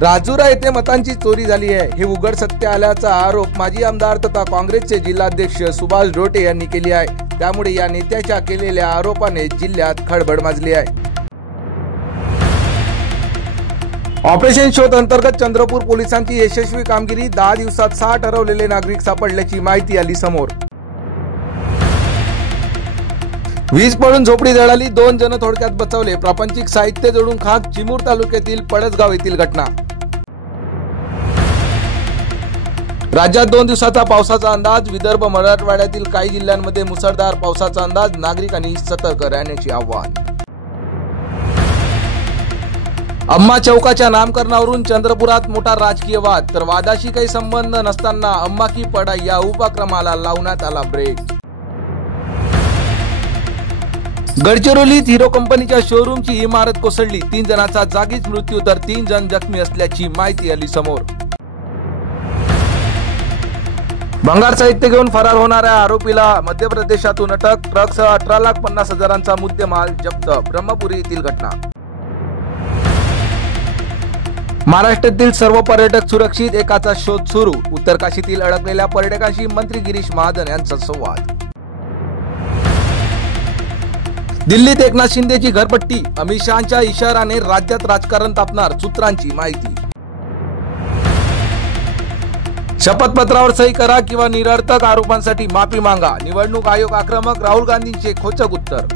राजुरा येथे मतांची चोरी झाली आहे हे उघड सत्य आल्याचा आरोप माजी आमदार तथा काँग्रेसचे जिल्हाध्यक्ष सुभाष ढोटे यांनी केली आहे। त्यामुळे या नेत्याच्या केलेल्या आरोपाने जिल्ह्यात खळबळ माजली आहे। ऑपरेशन शोध अंतर्गत चंद्रपूर पोलिसांची यशस्वी कामगिरी, 10 दिवसात 6 ठरवलेले नागरिक सापडल्याची माहिती आली समोर। वीज पडून झोपडी जळाली, 2 जण थोडक्यात बचावले, प्रापंचिक साहित्य जोडून खाक, चिमूर तालुक्यातील पळसगाव येथील घटना। राज्यात 2 दिवसाचा पावसाचा अंदाज, विदर्भ मराठवाड्यातील काही जिल्ह्यांमध्ये मुसळधार पावसाचा अंदाज, नागरिकांनी सतर्क राहण्याचे आवाहन। अम्मा चौकाच्या नामकरणावरून चंद्रपुरात मोठा राजकीय वाद, तर वादाशी काही संबंध नसताना अम्मा की पढाई या उपक्रमाला लावण्यात आला ब्रेक। गडचिरोलीत हिरो कंपनीच्या शोरूमची इमारत कोसळली, 3 जणांचा जागीच मृत्यू तर 3 जण जखमी असल्याची माहिती आली समोर। भंगार साहित्य घेऊन फरार होणाऱ्या आरोपीला मध्य प्रदेशातून अटक, ट्रकसह 18,50,000चा मुद्देमाल जप्त, ब्रह्मपुरी येथील घटना। महाराष्ट्रातील सर्व पर्यटक सुरक्षित, एकाचा शोध सुरू, उत्तरकाशीतील अडकलेल्या पर्यटकांशी मंत्री गिरीश महाजन यांचा संवाद। दिल्लीत एकनाथ शिंदेची घरपट्टी, अमित शहांच्या इशाराने राज्यात राजकारण तापणार, सूत्रांची माहिती। शपथपत्रावर सही करा किंवा निरर्थक आरोपांसाठी माफी मागा, निवडणूक आयोग आक्रमक, राहुल गांधींचे खोचक उत्तर।